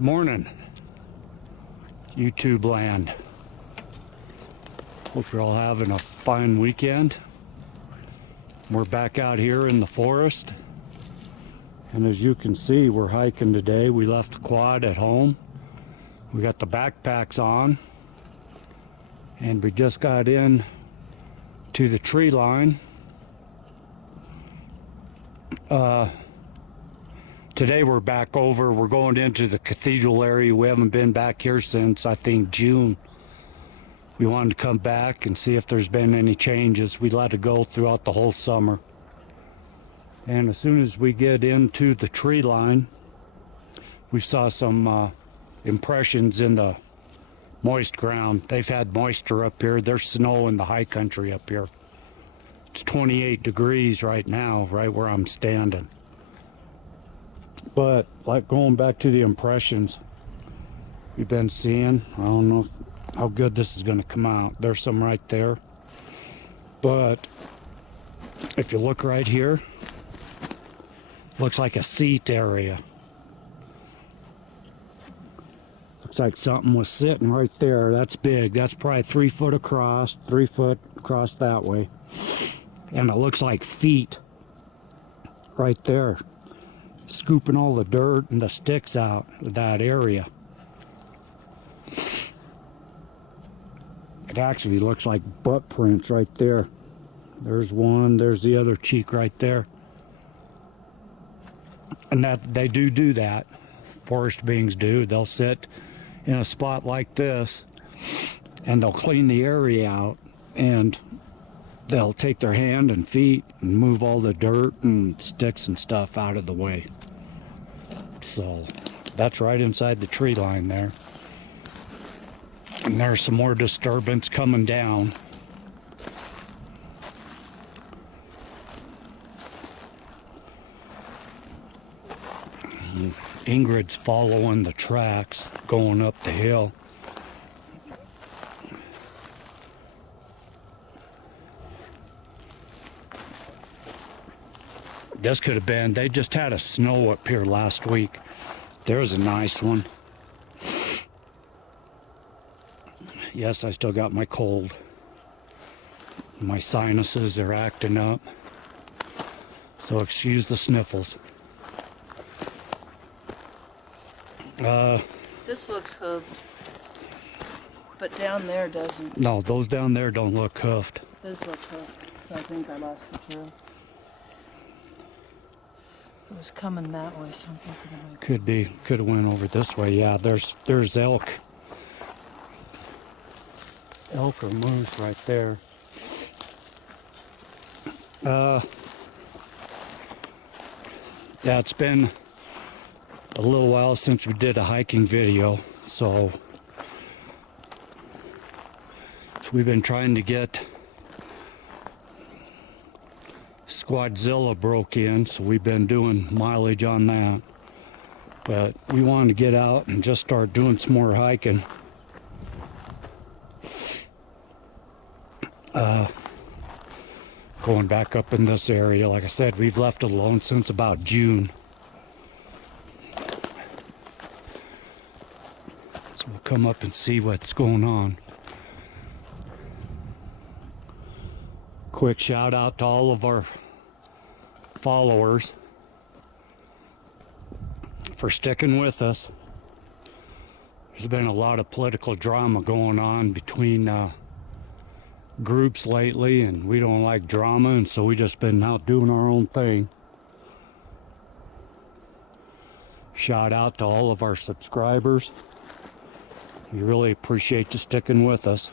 Morning, YouTube land. Hope you're all having a fine weekend. We're back out here in the forest, and as you can see, we're hiking today. We left the quad at home. We got the backpacks on, and we just got in to the tree line. Today we're back over. We're going into the cathedral area. We haven't been back here since, I think, June. We wanted to come back and see if there's been any changes. We let it go throughout the whole summer. And as soon as we get into the tree line, we saw some impressions in the moist ground. They've had moisture up here. There's snow in the high country up here. It's 28 degrees right now, right where I'm standing. But like going back to the impressions we've been seeing, I don't know how good this is going to come out. There's some right there. But if you look right here, looks like a seat area. Looks like something was sitting right there. That's big. That's probably 3 foot across, 3 foot across that way. And it looks like feet right there, scooping all the dirt and the sticks out of that area. It actually looks like butt prints right there. There's one, there's the other cheek right there. And that they do that. Forest beings do. They'll sit in a spot like this and they'll clean the area out, and they'll take their hand and feet and move all the dirt and sticks and stuff out of the way. So that's right inside the tree line there. And there's some more disturbance coming down. Ingrid's following the tracks going up the hill. This could have been, they just had a snow up here last week. There's a nice one. Yes, I still got my cold. My sinuses are acting up. So excuse the sniffles. This looks hoofed, but down there doesn't. No, those down there don't look hoofed. Those look hoofed, so I think I lost the trail. It was coming that way, so I'm thinking like... Could have went over this way. Yeah, there's elk. Elk or moose right there. Yeah, it's been a little while since we did a hiking video, so we've been trying to get Squatchzilla broke in, so we've been doing mileage on that. But we wanted to get out and just start doing some more hiking. Going back up in this area, like I said, we've left it alone since about June. So we'll come up and see what's going on. Quick shout out to all of our followers for sticking with us. There's been a lot of political drama going on between groups lately, and we don't like drama, and so we just been out doing our own thing. Shout out to all of our subscribers. We really appreciate you sticking with us.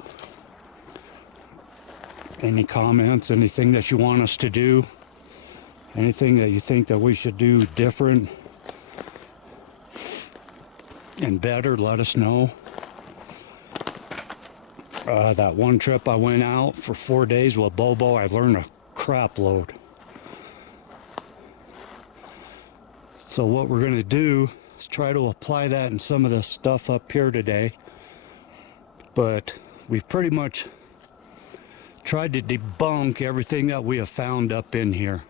Any comments, anything that you want us to do, anything that you think that we should do different and better, let us know. That one trip I went out for 4 days with Bobo, I learned a crap load. So what we're going to do is try to apply that in some of the stuff up here today. But we've pretty much tried to debunk everything that we have found up in here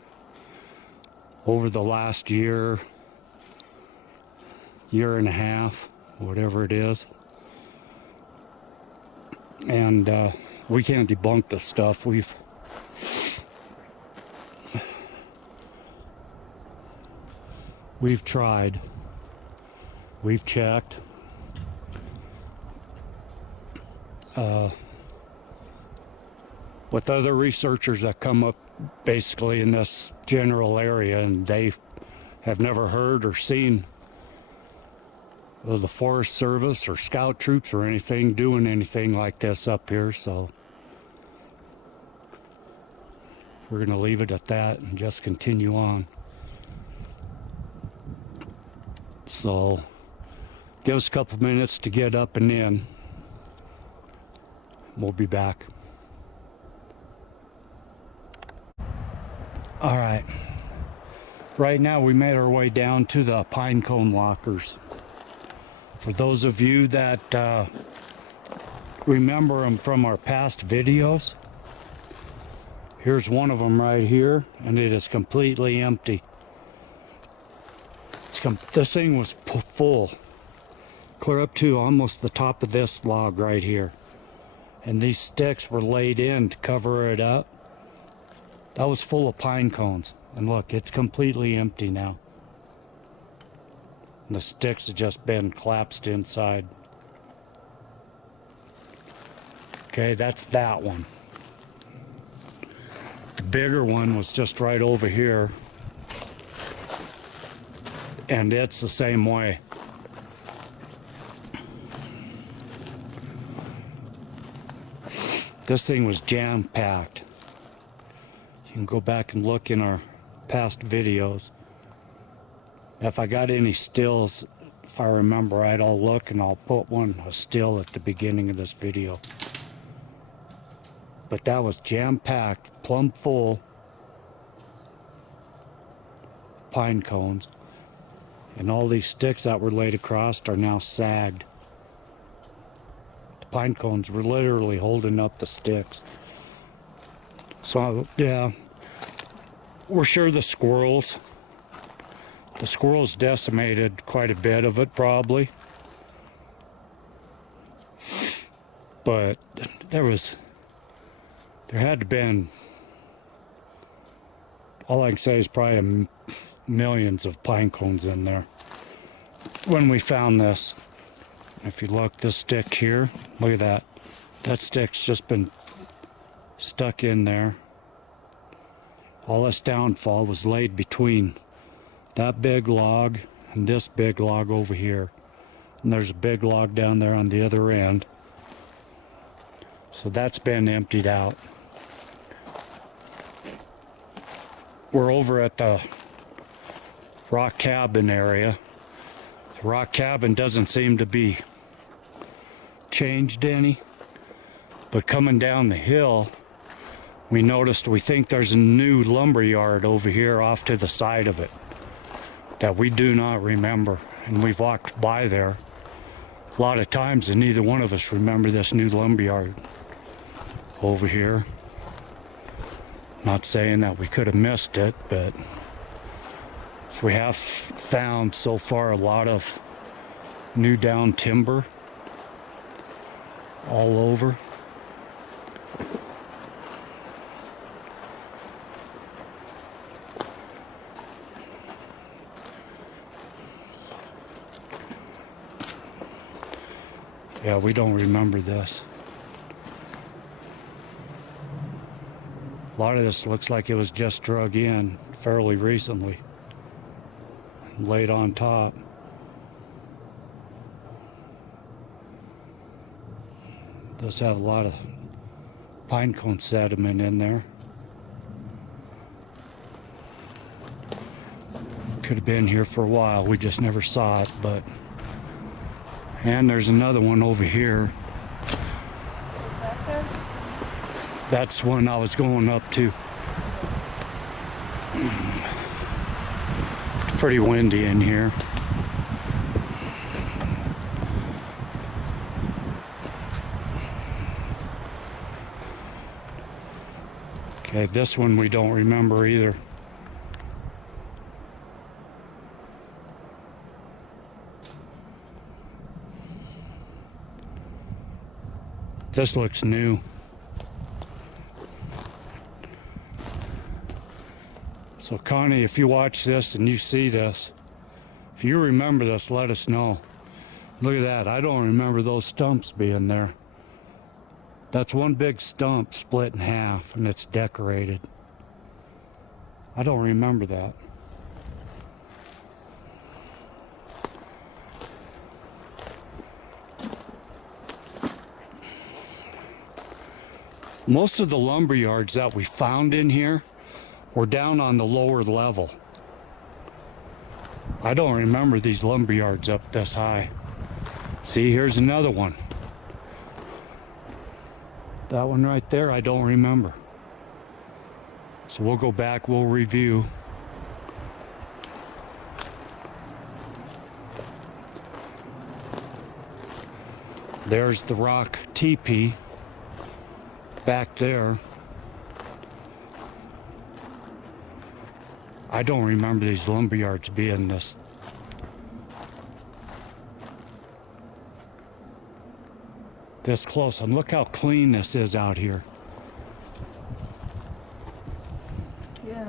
over the last year, year and a half, whatever it is. And we can't debunk this stuff. We've tried. We've checked. With other researchers that come up basically in this general area, and they have never heard or seen of the Forest Service or scout troops or anything doing anything like this up here, so we're going to leave it at that and just continue on. So give us a couple minutes to get up and in. We'll be back. All right. Right now we made our way down to the pine cone lockers. For those of you that remember them from our past videos, here's one of them right here, and it is completely empty. This thing was full, clear up to almost the top of this log right here. And these sticks were laid in to cover it up. That was full of pine cones. And look, it's completely empty now. And the sticks have just been collapsed inside. Okay, that's that one. The bigger one was just right over here. And it's the same way. This thing was jam-packed. You can go back and look in our past videos. If I got any stills, if I remember right, I'll look and I'll put a still at the beginning of this video. But that was jam-packed, plumb full pine cones. And all these sticks that were laid across are now sagged. The pine cones were literally holding up the sticks. So, yeah, we're sure the squirrels decimated quite a bit of it, probably. But there had to been, all I can say is probably millions of pine cones in there when we found this. If you look, this stick here, look at that. That stick's just been stuck in there. All this downfall was laid between that big log and this big log over here. And there's a big log down there on the other end. So that's been emptied out. We're over at the rock cabin area. The rock cabin doesn't seem to be changed any, but coming down the hill, we think there's a new lumber yard over here off to the side of it that we do not remember, and we've walked by there a lot of times, and neither one of us remember this new lumber yard over here. Not saying that we could have missed it, but we have found so far a lot of new down timber all over. Yeah, we don't remember this. A lot of this looks like it was just drug in fairly recently, laid on top. Does have a lot of pine cone sediment in there. Could have been here for a while, we just never saw it, but. And there's another one over here. Is that there? That's one I was going up to. It's pretty windy in here. Okay, this one we don't remember either. This looks new. So Connie, if you watch this and you see this, if you remember this, let us know. Look at that. I don't remember those stumps being there. That's one big stump split in half and it's decorated. I don't remember that. Most of the lumber yards that we found in here were down on the lower level. I don't remember these lumber yards up this high. See, here's another one. That one right there, I don't remember. So we'll go back, we'll review. There's the rock teepee back there. I don't remember these lumber yards being this close. And look how clean this is out here. Yeah.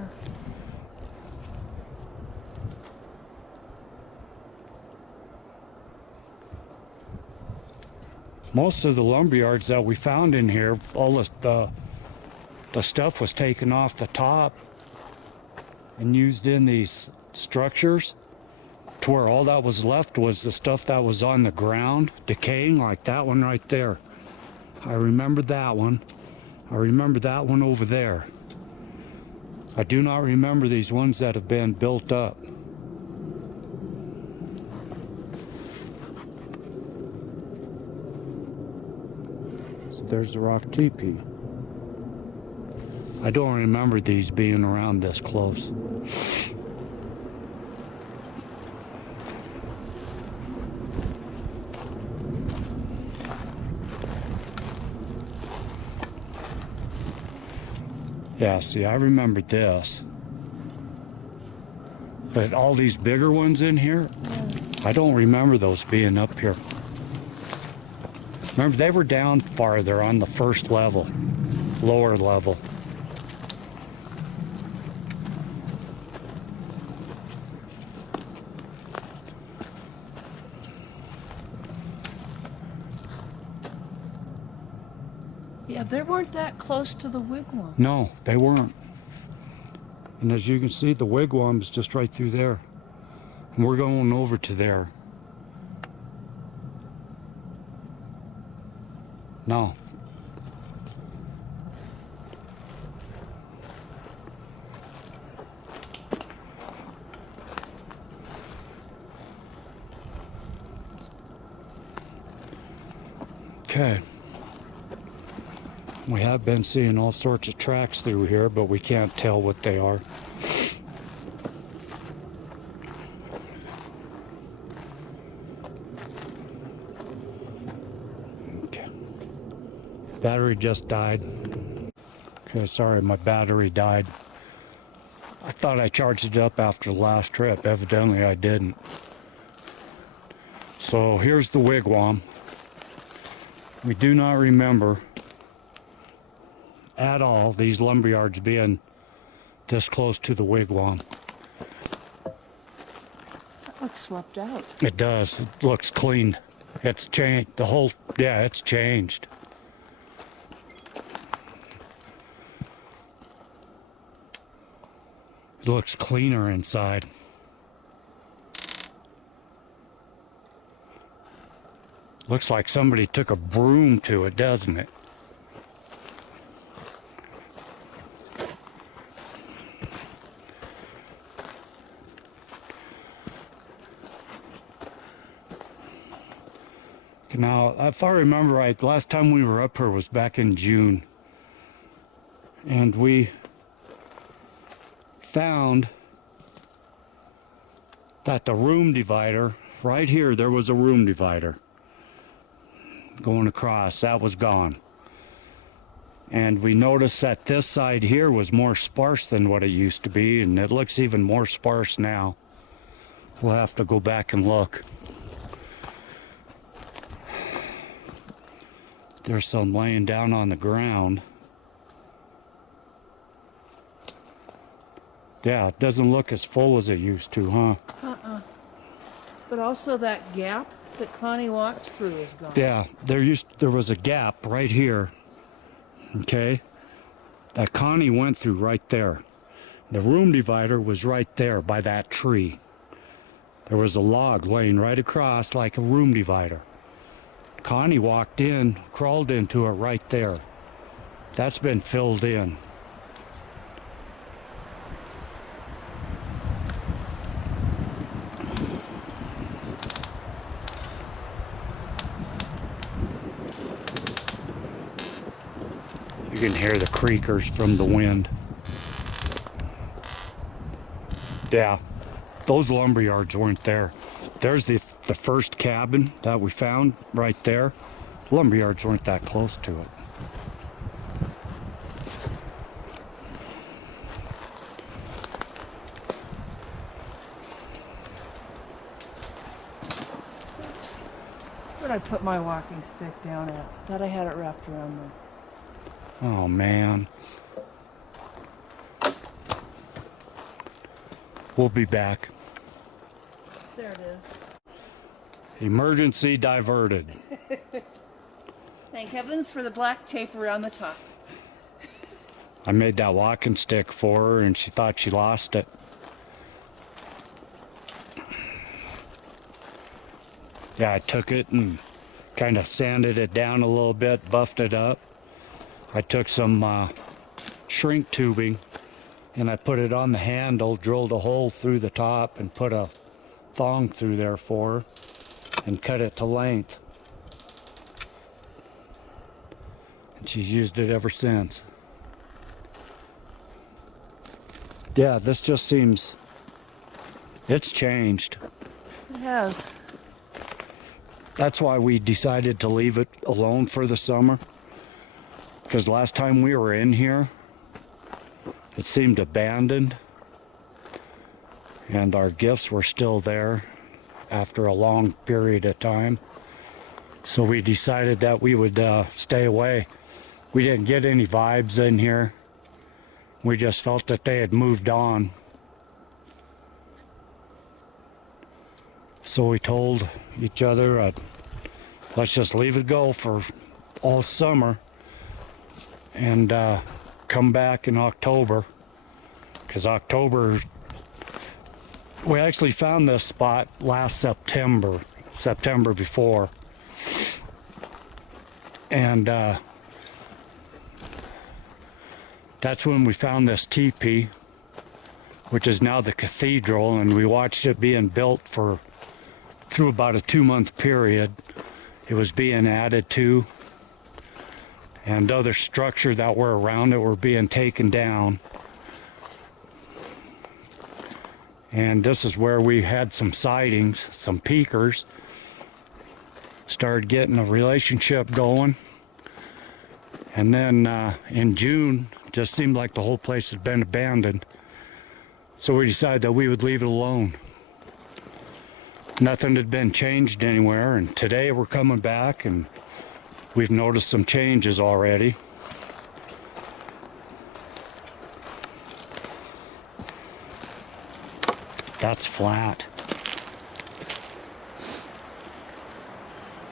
Most of the lumber yards that we found in here, all the stuff was taken off the top and used in these structures, to where all that was left was the stuff that was on the ground decaying, like that one right there. I remember that one. I remember that one over there. I do not remember these ones that have been built up. So there's the rock teepee. I don't remember these being around this close. Yeah, see, I remembered this. But all these bigger ones in here, I don't remember those being up here. Remember, they were down farther on the first level, lower level. Yeah, they weren't that close to the wigwam. No, they weren't. And as you can see, the wigwam's just right through there. And we're going over to there. No. Okay. We have been seeing all sorts of tracks through here, but we can't tell what they are. Okay. Battery just died. Okay, sorry, my battery died. I thought I charged it up after the last trip. Evidently, I didn't. So here's the wigwam. We do not remember at all these lumberyards being this close to the wigwam. That looks swept out. It does. It looks clean. It's changed. The whole, yeah, it's changed. It looks cleaner inside. Looks like somebody took a broom to it, doesn't it? Now, if I remember right, the last time we were up here was back in June. And we found that the room divider, right here, there was a room divider going across. That was gone. And we noticed that this side here was more sparse than what it used to be, and it looks even more sparse now. We'll have to go back and look. There's some laying down on the ground. Yeah, it doesn't look as full as it used to, huh? But also that gap that Connie walked through is gone. Yeah, there was a gap right here. Okay? That Connie went through right there. The room divider was right there by that tree. There was a log laying right across like a room divider. Connie walked in, crawled into it right there. That's been filled in. You can hear the creakers from the wind. Yeah, those lumber yards weren't there. There's the first cabin that we found right there. Lumber yards weren't that close to it. Where'd I put my walking stick down at? Thought I had it wrapped around there. Oh man. We'll be back. There it is. Emergency diverted. Thank heavens for the black tape around the top. I made that walking stick for her and she thought she lost it. Yeah, I took it and kind of sanded it down a little bit, buffed it up. I took some shrink tubing and I put it on the handle, drilled a hole through the top and put a thong through there for her and cut it to length. And she's used it ever since. Yeah, this just seems, it's changed. It has. That's why we decided to leave it alone for the summer. Because last time we were in here, it seemed abandoned. And our gifts were still there after a long period of time. So we decided that we would stay away. We didn't get any vibes in here. We just felt that they had moved on. So we told each other, let's just leave it go for all summer and come back in October. Because October, we actually found this spot last September before. And that's when we found this teepee, which is now the cathedral, and we watched it being built through about a 2-month period. It was being added to, and other structure that were around it were being taken down. And this is where we had some sightings, some peekers, started getting a relationship going. And then in June, just seemed like the whole place had been abandoned. So we decided that we would leave it alone. Nothing had been changed anywhere, and today we're coming back and we've noticed some changes already. That's flat.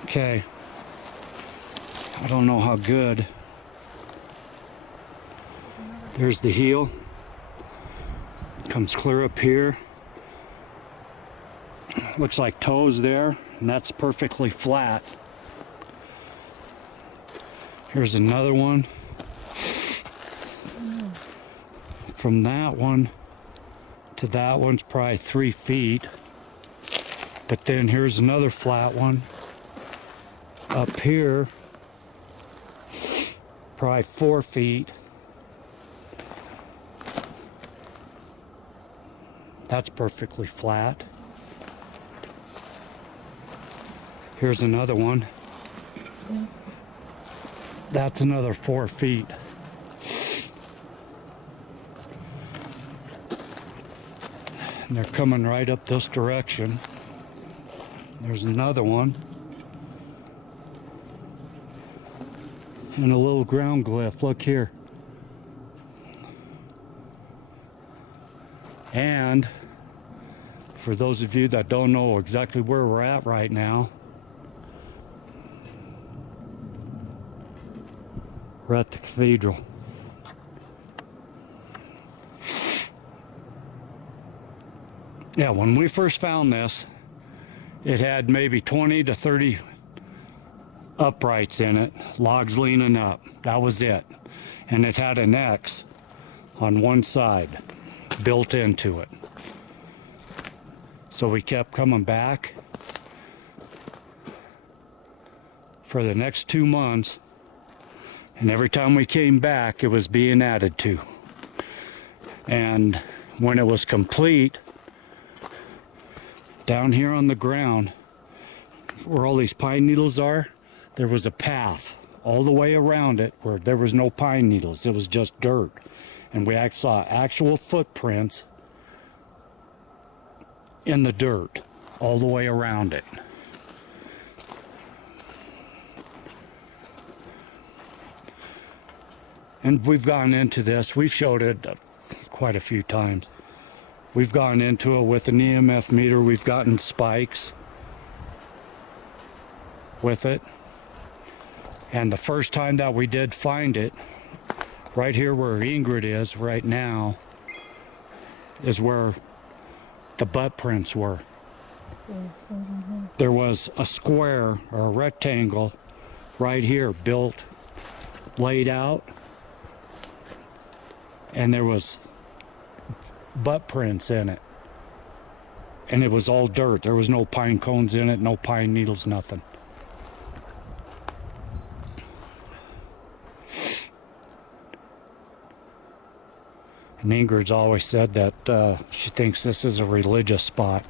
Okay. I don't know how good. There's the heel. Comes clear up here. Looks like toes there, and that's perfectly flat. Here's another one. From that one to that one's probably 3 feet. But then here's another flat one. Up here, probably 4 feet. That's perfectly flat. Here's another one. That's another 4 feet. And they're coming right up this direction. There's another one. And a little ground glyph, look here. And for those of you that don't know exactly where we're at right now, we're at the cathedral. Yeah, when we first found this, it had maybe 20 to 30 uprights in it, logs leaning up. That was it. And it had an X on one side built into it. So we kept coming back for the next 2 months, and every time we came back, it was being added to. And when it was complete, down here on the ground, where all these pine needles are, there was a path all the way around it where there was no pine needles. It was just dirt. And we saw actual footprints in the dirt all the way around it. And we've gone into this, we've showed it quite a few times. We've gone into it with an EMF meter, we've gotten spikes with it. And the first time that we did find it, right here where Ingrid is right now, is where the butt prints were. There was a square or a rectangle right here built, laid out, and there was butt prints in it. And it was all dirt. There was no pine cones in it, no pine needles, nothing. And Ingrid's always said that she thinks this is a religious spot.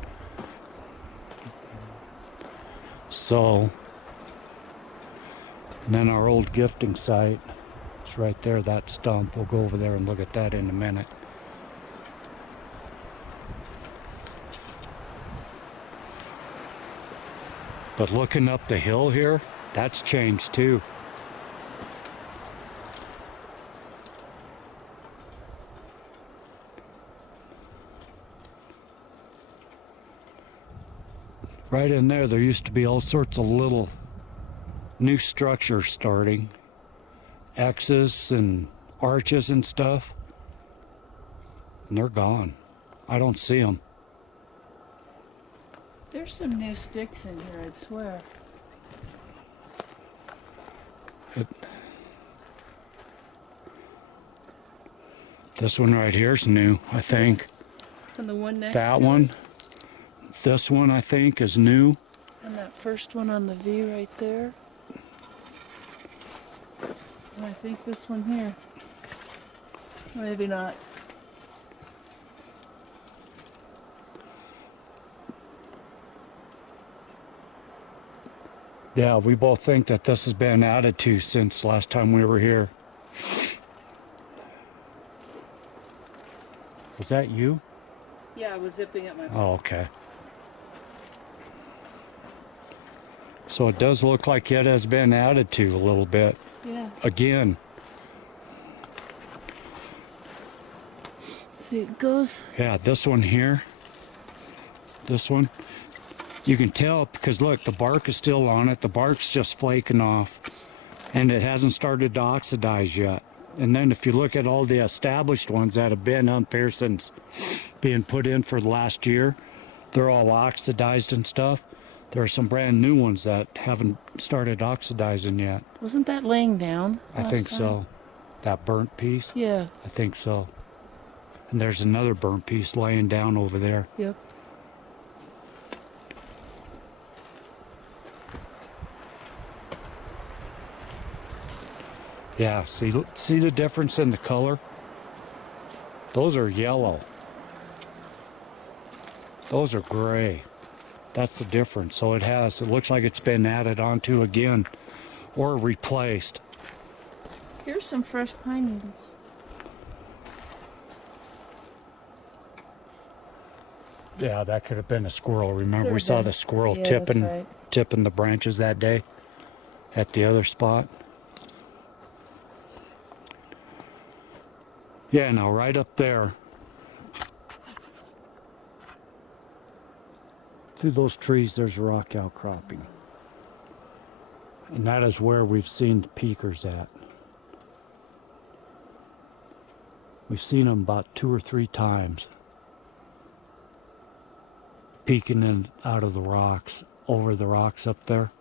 So, and then our old gifting site is right there, that stump. We'll go over there and look at that in a minute. But looking up the hill here, that's changed too. Right in there used to be all sorts of little new structures starting. X's and arches and stuff. And they're gone. I don't see them. There's some new sticks in here, I'd swear. This one right here is new, I think. And the one next that to one. it. This one, I think, is new. And that first one on the V right there. And I think this one here. Maybe not. Yeah, we both think that this has been added to since last time we were here. Was that you? Yeah, I was zipping up my... Oh, okay. So it does look like it has been added to a little bit. Yeah. Again. See, it goes... Yeah, this one here. This one. You can tell because look, the bark is still on it. The bark's just flaking off. And it hasn't started to oxidize yet. And then if you look at all the established ones that have been up here since being put in for the last year, they're all oxidized and stuff. There are some brand new ones that haven't started oxidizing yet. Wasn't that laying down? I think so. That burnt piece? Yeah. I think so. And there's another burnt piece laying down over there. Yep. Yeah, see the difference in the color? Those are yellow. Those are gray. That's the difference. So it looks like it's been added onto again or replaced. Here's some fresh pine needles. Yeah, that could have been a squirrel. Remember, we saw the squirrel Yeah, that's right. tipping the branches that day at the other spot. Yeah, now right up there, through those trees, there's a rock outcropping. And that is where we've seen the peakers at. We've seen them about 2 or 3 times. Peeking in out of the rocks, over the rocks up there.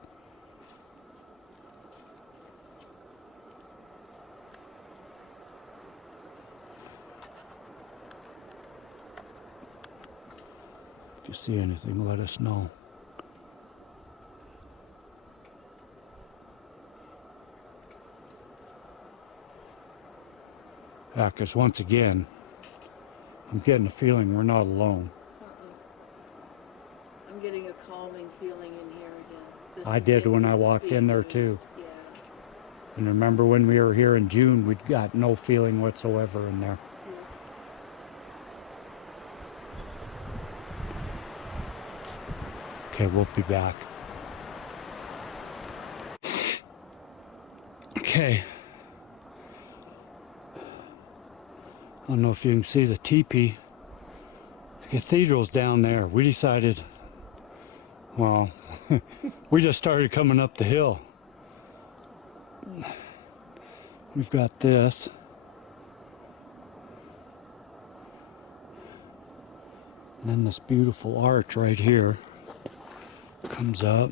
If you see anything, let us know. Yeah, because once again, I'm getting the feeling we're not alone. I'm getting a calming feeling in here again. I did when I walked in there too. Yeah. And remember when we were here in June, we got no feeling whatsoever in there. Okay, we'll be back. Okay. I don't know if you can see the teepee. The cathedral's down there. We decided, well, we just started coming up the hill. We've got this. And then this beautiful arch right here comes up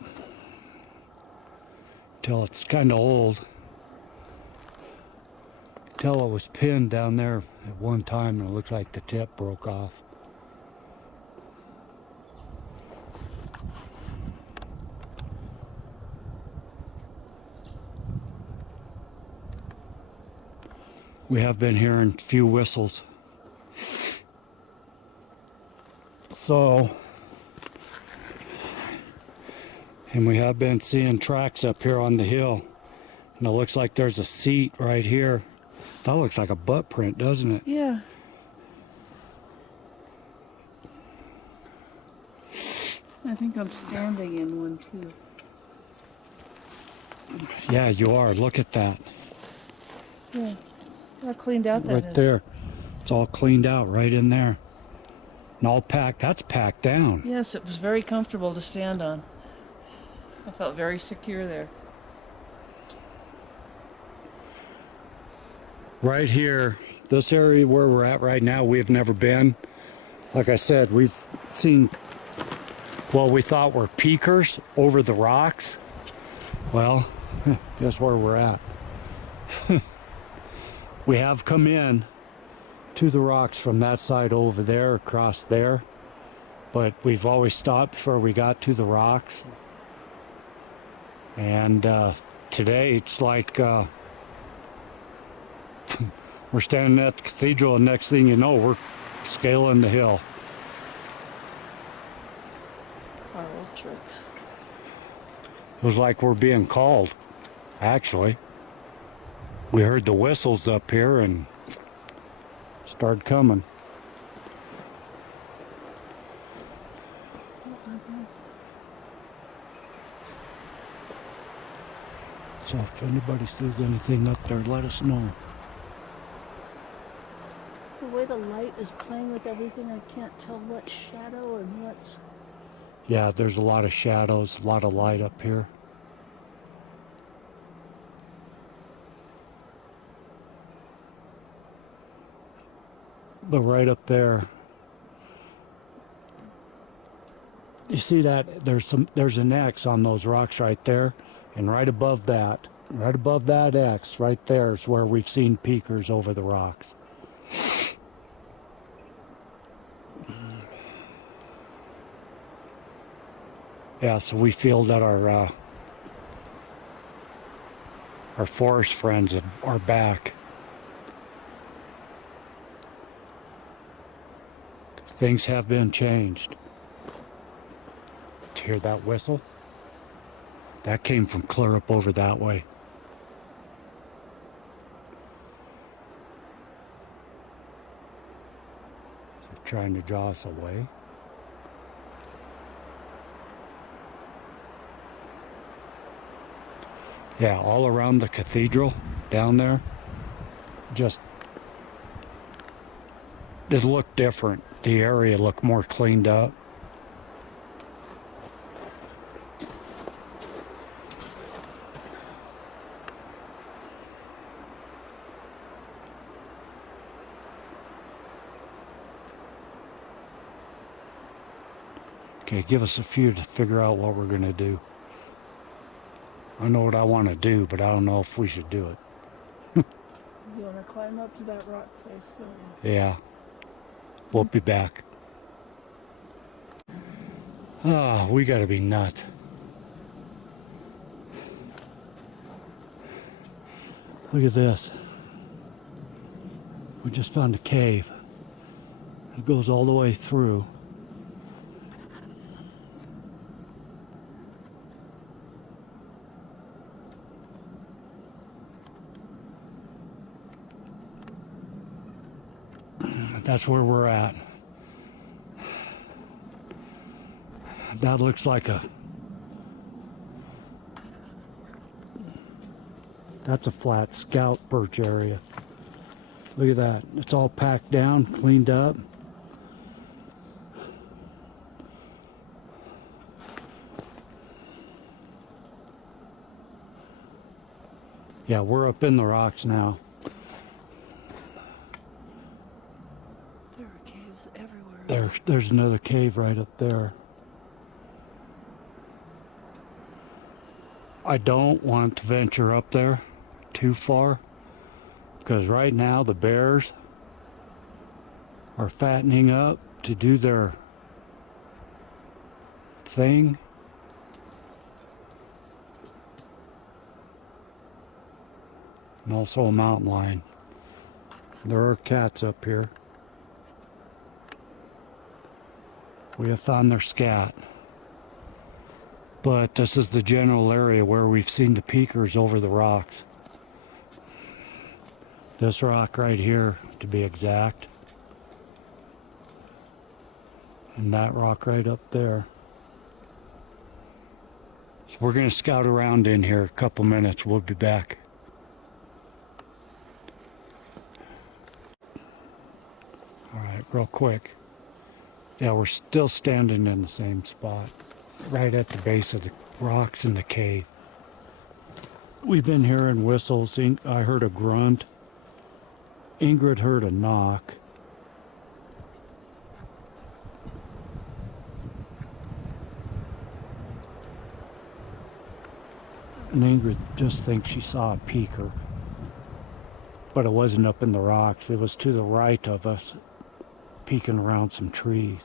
till it's kind of old. Till it was pinned down there at one time and it looks like the tip broke off. We have been hearing a few whistles. So, and we have been seeing tracks up here on the hill. And it looks like there's a seat right here. That looks like a butt print, doesn't it? Yeah. I think I'm standing in one too. Yeah, you are. Look at that. Yeah. How cleaned out that Right is. there. It's all cleaned out right in there. And all packed. That's packed down. Yes, it was very comfortable to stand on. I felt very secure there. Right here, this area where we're at right now, we've never been. Like I said, we've seen, well, we thought were peakers over the rocks. Well, guess where we're at. We have come in to the rocks from that side over there, across there. But we've always stopped before we got to the rocks. And today it's like we're standing at the cathedral and next thing you know, we're scaling the hill. Our old tricks. It was like we're being called, actually. We heard the whistles up here and started coming. So if anybody sees anything up there, let us know. The way the light is playing with everything, I can't tell what's shadow and what's... Yeah, there's a lot of shadows, a lot of light up here. But right up there, you see that there's an X on those rocks right there, and right above that X right there is where we've seen peakers over the rocks. Yeah, so we feel that our forest friends are back. Things have been changed. Did you hear that whistle? That came from clear up over that way. So trying to draw us away. Yeah, all around the cathedral down there, just it looked different. The area looked more cleaned up. Okay, give us a few to figure out what we're gonna do. I know what I want to do, but I don't know if we should do it. You want to climb up to that rock face, don't you? Yeah. We'll be back. Ah, we gotta be nuts. Look at this. We just found a cave. It goes all the way through. That's where we're at. That looks like that's a flat scout perch area. Look at that. It's all packed down, cleaned up. Yeah, we're up in the rocks now. There are caves everywhere. There's another cave right up there. I don't want to venture up there too far because right now the bears are fattening up to do their thing. And also a mountain lion. There are cats up here. We have found their scat. But this is the general area where we've seen the peakers over the rocks. This rock right here, to be exact. And that rock right up there. So we're going to scout around in here a couple minutes. We'll be back. All right, real quick. Yeah, we're still standing in the same spot. Right at the base of the rocks in the cave. We've been hearing whistles. I heard a grunt. Ingrid heard a knock. And Ingrid just thinks she saw a peaker. But it wasn't up in the rocks. It was to the right of us, peeking around some trees.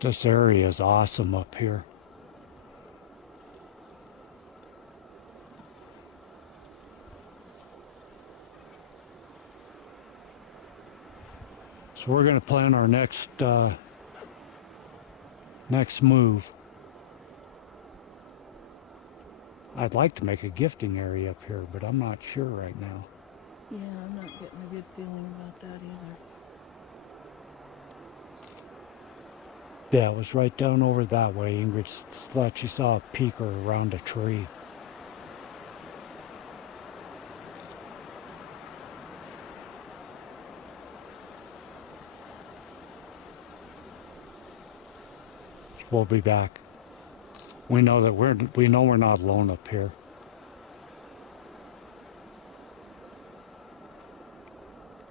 This area is awesome up here. So we're going to plan our next move. I'd like to make a gifting area up here, but I'm not sure right now. Yeah, I'm not getting a good feeling about that either. Yeah, it was right down over that way. Ingrid thought she saw a peaker around a tree. We'll be back. We know that we're not alone up here.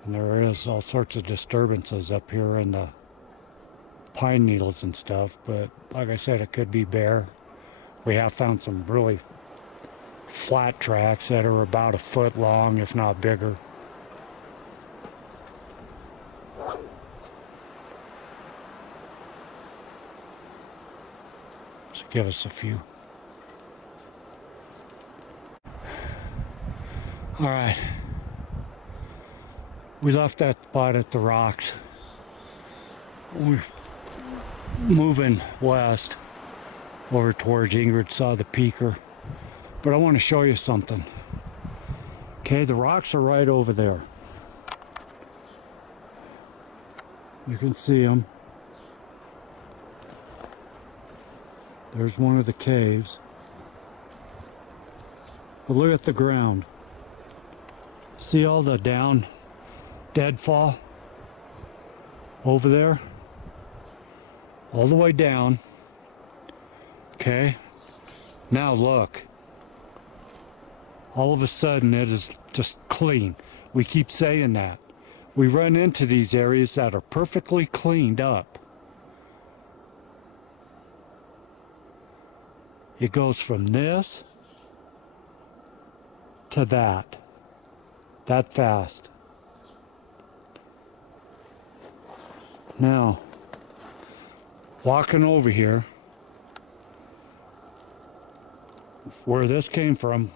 And there is all sorts of disturbances up here in the pine needles and stuff, but like I said, it could be bear. We have found some really flat tracks that are about a foot long, if not bigger. So give us a few. All right. We left that spot at the rocks. We're moving west over towards Ingrid saw the peaker. But I want to show you something. Okay, the rocks are right over there. You can see them. There's one of the caves. But look at the ground. See all the down deadfall over there? All the way down. Okay. Now look. All of a sudden it is just clean. We keep saying that. We run into these areas that are perfectly cleaned up. It goes from this to that fast. Now, walking over here, where this came from,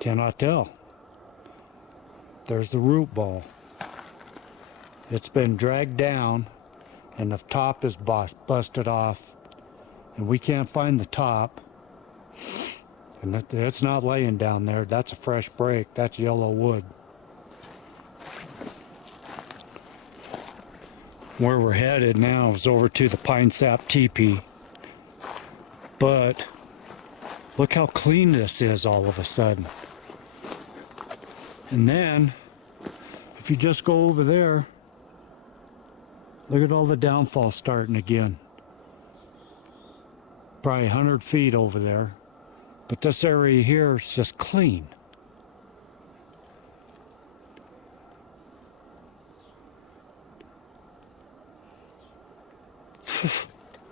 cannot tell. There's the root ball. It's been dragged down and the top is busted off, and we can't find the top. And it's not laying down there. That's a fresh break. That's yellow wood. Where we're headed now is over to the pine sap teepee. But look how clean this is all of a sudden. And then, if you just go over there, look at all the downfall starting again. Probably 100 feet over there. But this area here is just clean.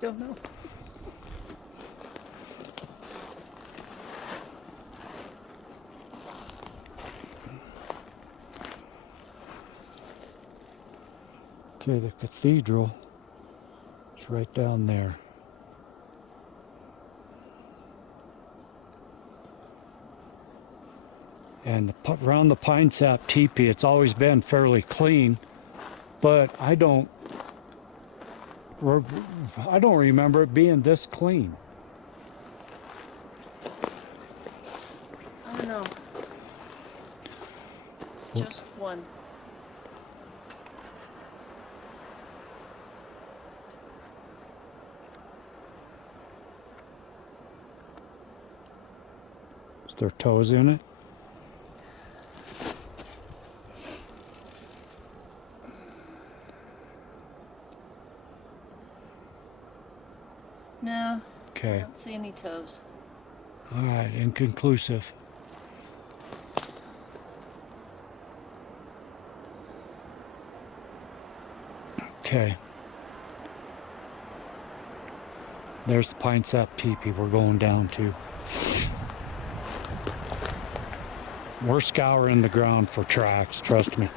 Don't know. Okay, the cathedral is right down there. And around the pine sap teepee, it's always been fairly clean, but I don't remember it being this clean. I don't know. It's just one. Is there toes in it? No. Okay. I don't see any toes. All right, inconclusive. Okay. There's the pine sap teepee we're going down to. We're scouring the ground for tracks, trust me.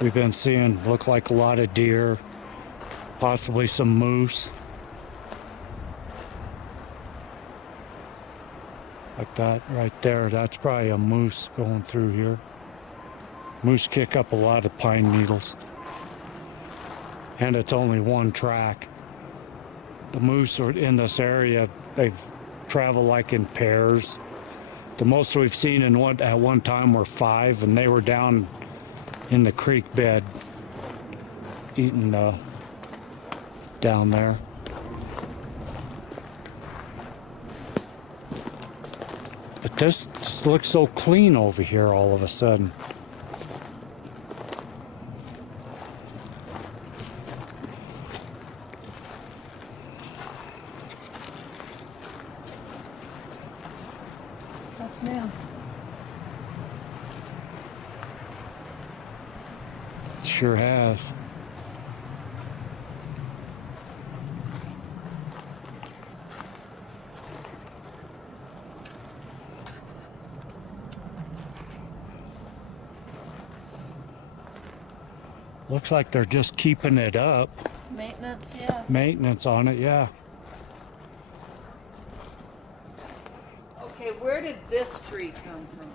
We've been seeing, look like a lot of deer, possibly some moose. Like that right there, that's probably a moose going through here. Moose kick up a lot of pine needles. And it's only one track. The moose are in this area, they travel like in pairs. The most we've seen at one time were 5, and they were down in the creek bed eating down there. But this just looks so clean over here all of a sudden. That's new. Sure has. Looks like they're just keeping it up. Maintenance, yeah. Maintenance on it, yeah. Okay, where did this tree come from?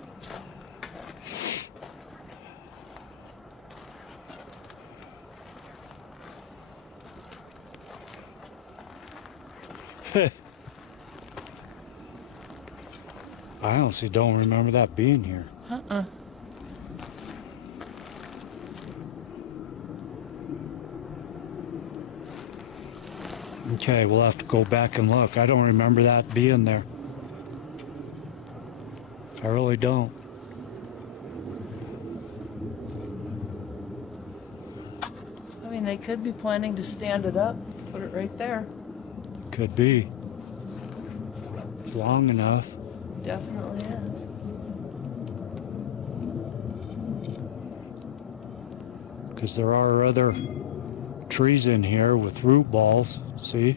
I honestly don't remember that being here. Uh-uh. Okay, we'll have to go back and look. I don't remember that being there. I really don't. I mean, they could be planning to stand it up, put it right there. Could be. It's long enough. Definitely is. Because there are other trees in here with root balls, see?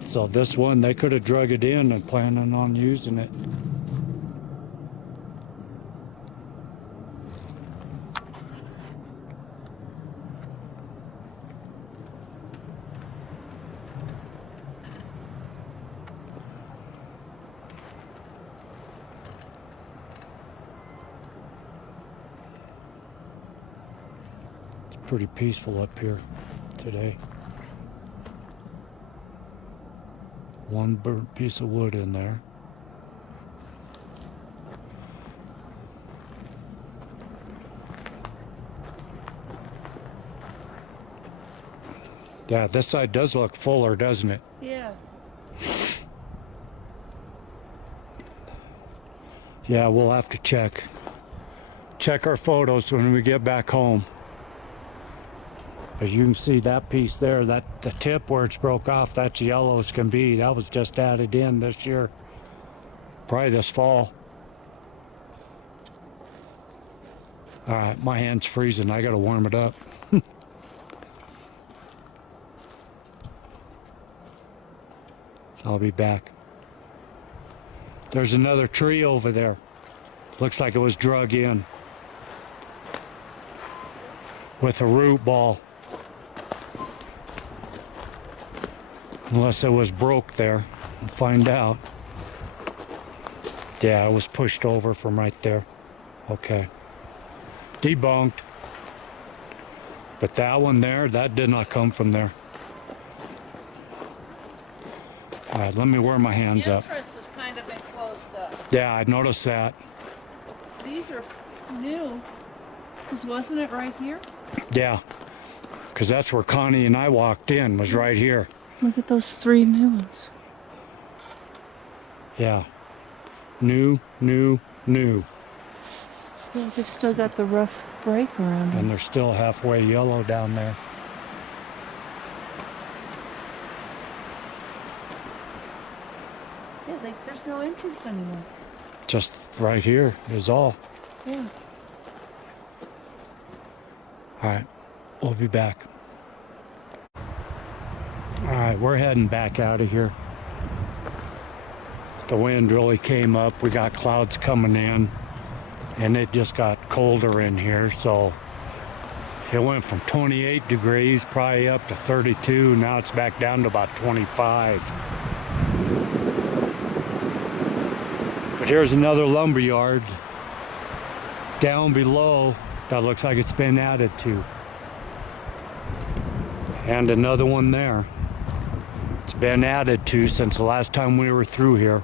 So this one, they could have drug it in and planning on using it. Pretty peaceful up here today. One burnt piece of wood in there. Yeah, this side does look fuller, doesn't it? Yeah. Yeah, we'll have to check our photos when we get back home. As you can see, that piece there, that the tip where it's broke off, that's yellow as can be. That was just added in this year, probably this fall. All right, my hand's freezing. I gotta warm it up. I'll be back. There's another tree over there. Looks like it was drug in with a root ball. Unless it was broke there. We'll find out. Yeah, it was pushed over from right there. Okay. Debunked. But that one there, that did not come from there. All right, let me wear my hands The up. entrance has kind of been closed up. Yeah, I noticed that. So these are new. Because wasn't it right here? Yeah. Because that's where Connie and I walked in, was right here. Look at those 3 new ones. Yeah. New. Yeah, they've still got the rough break around them. And they're still halfway yellow down there. Yeah, there's no entrance anymore. Just right here is all. Yeah. All right, we'll be back. All right, we're heading back out of here. The wind really came up. We got clouds coming in, and it just got colder in here. So it went from 28 degrees probably up to 32. Now it's back down to about 25. But here's another lumber yard down below that looks like it's been added to. And another one there. It's been added to since the last time we were through here.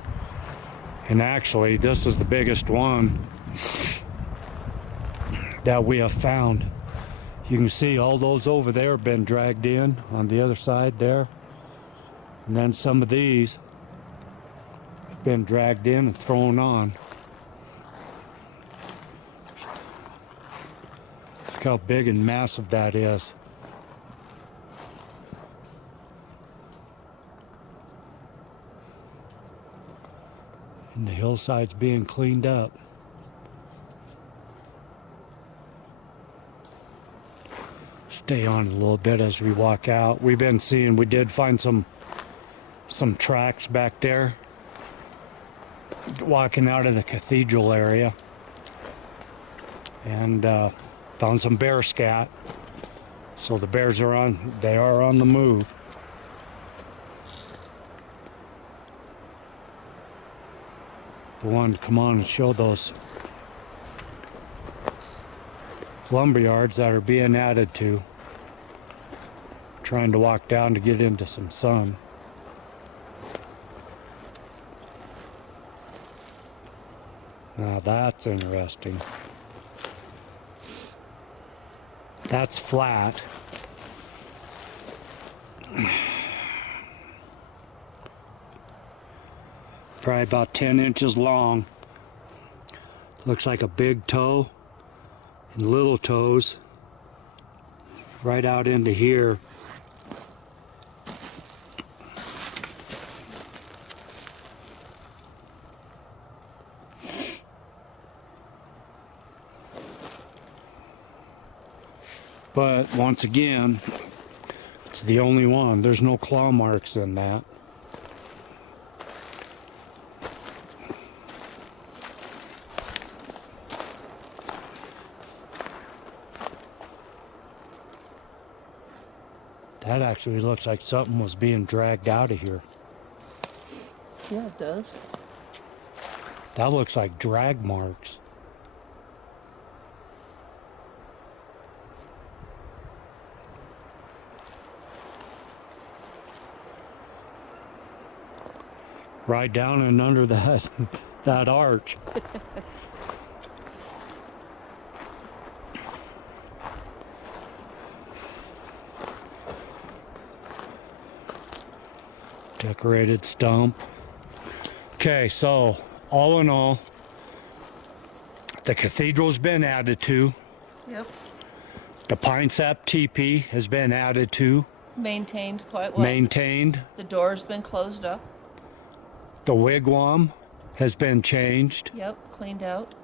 And actually, this is the biggest one that we have found. You can see all those over there have been dragged in on the other side there. And then some of these have been dragged in and thrown on. Look how big and massive that is. And the hillside's being cleaned up. Stay on a little bit as we walk out. We've been seeing, we did find some tracks back there walking out of the cathedral area, and found some bear scat. So the bears are on the move. We wanted to come on and show those lumber yards that are being added to. Trying to walk down to get into some sun. Now that's interesting. That's flat. Probably about 10 inches long. Looks like a big toe and little toes right out into here. But once again, it's the only one. There's no claw marks in that. That actually looks like something was being dragged out of here. Yeah, it does. That looks like drag marks. Right down and under that that arch. Decorated stump. Okay, so all in all, the cathedral's been added to. Yep. The pine sap teepee has been added to. Maintained quite well. Maintained. The door's been closed up. The wigwam has been changed. Yep, cleaned out.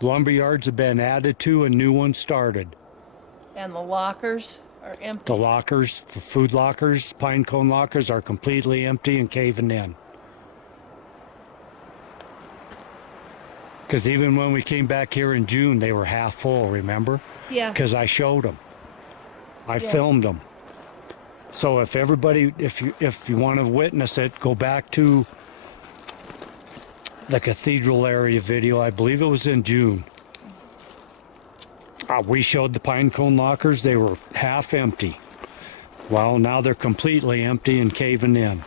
Lumberyards have been added to and new ones started. And the lockers are empty. The lockers, the food lockers, pine cone lockers are completely empty and caving in. Because even when we came back here in June, they were half full, remember? Yeah. Because I showed them. I Yeah. filmed them. So if everybody, if you want to witness it, go back to the cathedral area video. I believe it was in June. We showed the pine cone lockers. They were half empty. Well, now they're completely empty and caving in.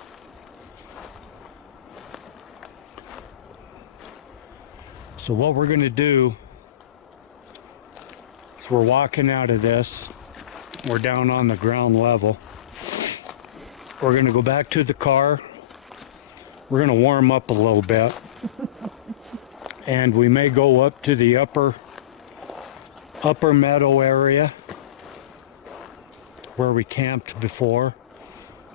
So what we're going to do is we're walking out of this. We're down on the ground level. We're going to go back to the car. We're going to warm up a little bit. And we may go up to the upper meadow area where we camped before.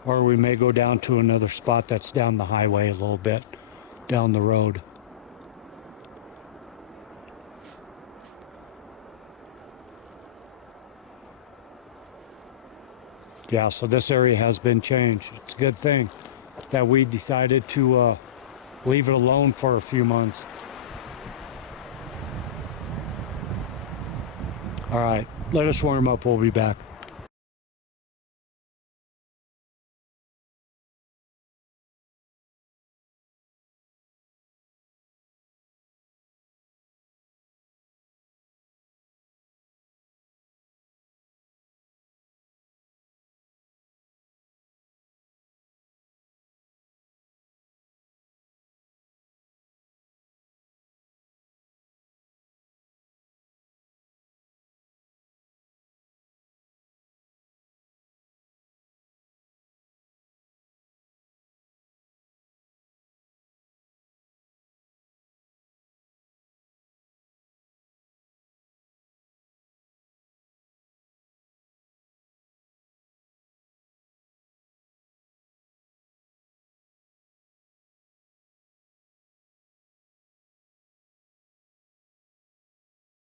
Or we may go down to another spot that's down the highway a little bit, down the road. Yeah, so this area has been changed. It's a good thing that we decided to leave it alone for a few months. All right, let us warm up. We'll be back.